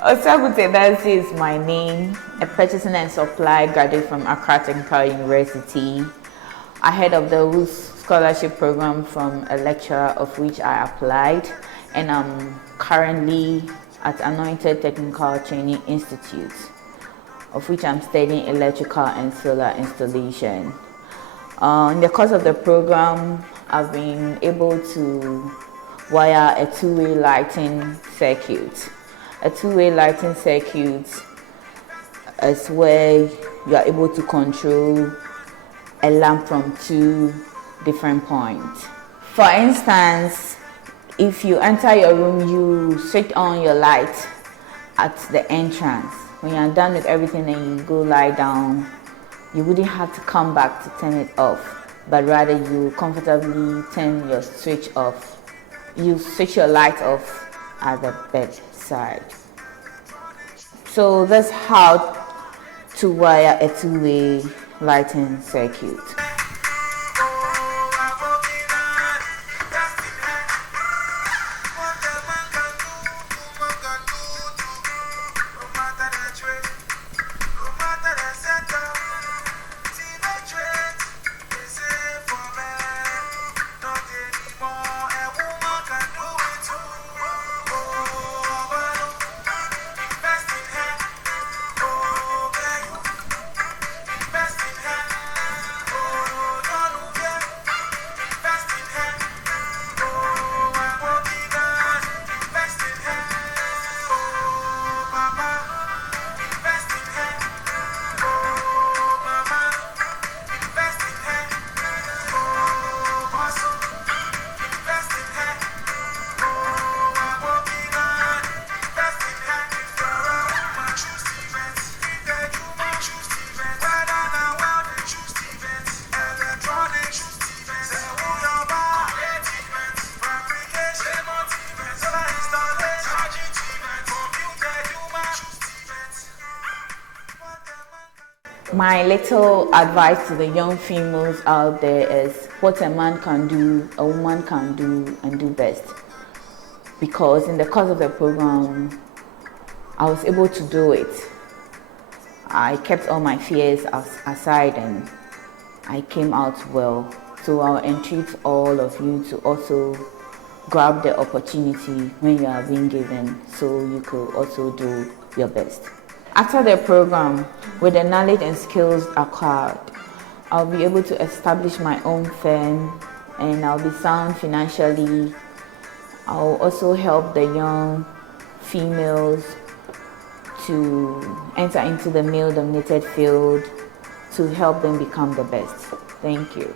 Osabute Darcy is my name, a purchasing and supply graduate from Accra Technical University. I head of the WOOS scholarship program from a lecturer of which I applied, and I'm currently at Anointed Technical Training Institute, of which I'm studying electrical and solar installation. In the course of the program, I've been able to wire a two-way lighting circuit. A two-way lighting circuit is where you are able to control a lamp from two different points. For instance, if you enter your room, you switch on your light at the entrance. When you're done with everything and you go lie down, you wouldn't have to come back to turn it off, but rather you comfortably turn your switch off. You switch your light off at the bedside. So that's how to wire a two-way lighting circuit. My little advice to the young females out there is what a man can do, a woman can do and do best. Because in the course of the program, I was able to do it. I kept all my fears aside and I came out well. So I'll entreat all of you to also grab the opportunity when you are being given so you could also do your best. After the program, with the knowledge and skills acquired, I'll be able to establish my own firm and I'll be sound financially. I'll also help the young females to enter into the male-dominated field to help them become the best. Thank you.